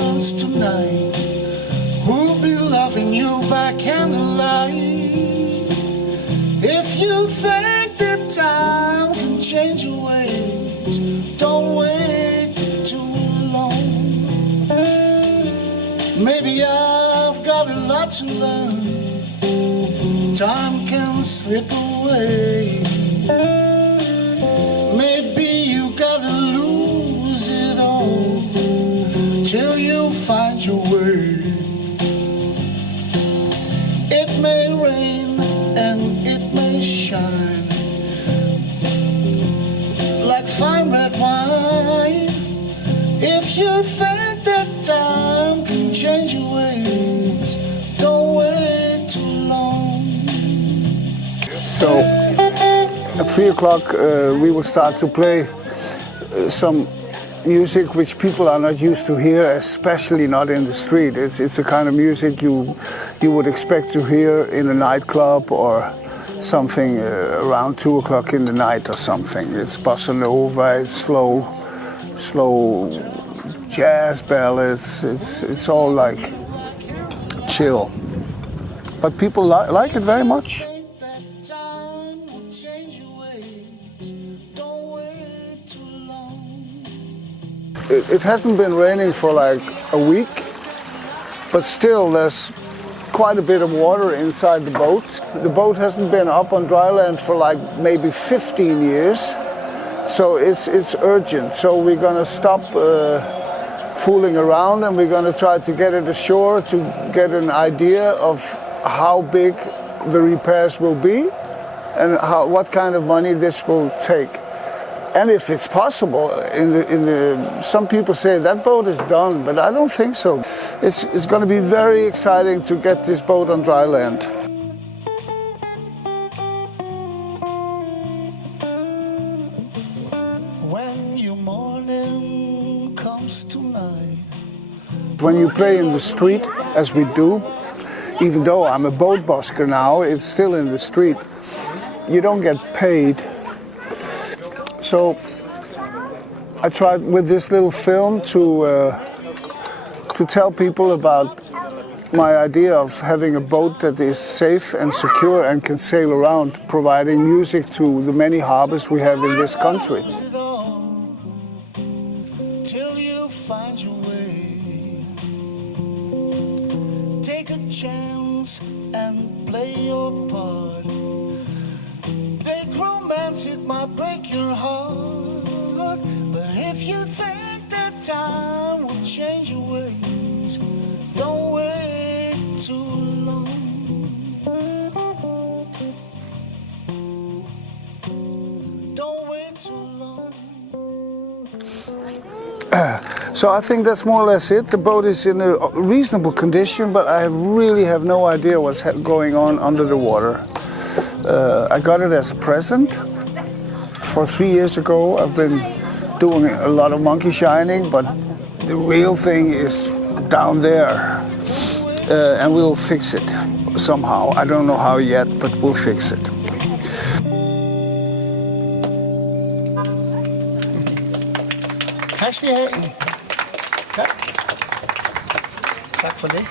girls tonight who'll be loving you by candlelight. If you think that time can change your ways, don't wait too long. Maybe I've got a lot to learn. Time can slip away. Maybe you gotta lose it all till you find your way. It may rain and it may shine like fine red wine. If you think that time can change your ways, don't wait too long. So at 3 o'clock we will start to play some music which people are not used to hear, especially not in the street. It's a kind of music you would expect to hear in a nightclub or something around 2 o'clock in the night or something. It's bossa nova, it's slow jazz ballads. It's all like chill, but people like it very much. It hasn't been raining for like a week, but still there's quite a bit of water inside the boat. The boat hasn't been up on dry land for like maybe 15 years, so it's urgent. So we're gonna stop fooling around and we're gonna try to get it ashore to get an idea of how big the repairs will be and what kind of money this will take. And if it's possible, some people say that boat is done, but I don't think so. It's going to be very exciting to get this boat on dry land. When your morning comes tonight. When you play in the street, as we do, even though I'm a boat busker now, it's still in the street. You don't get paid. So I tried with this little film to tell people about my idea of having a boat that is safe and secure and can sail around, providing music to the many harbors we have in this country. Till you find your way. Take a chance and play your part. Make romance, it might break your heart. But if you think that time will change your ways, don't wait too long. Don't wait too long. So I think that's more or less it. The boat is in a reasonable condition, but I really have no idea what's going on under the water. I got it as a present. 3 years ago, I've been doing a lot of monkey shining, but the real thing is down there. And we'll fix it somehow. I don't know how yet, but we'll fix it. Tak skal I have. Tak. Tak for det.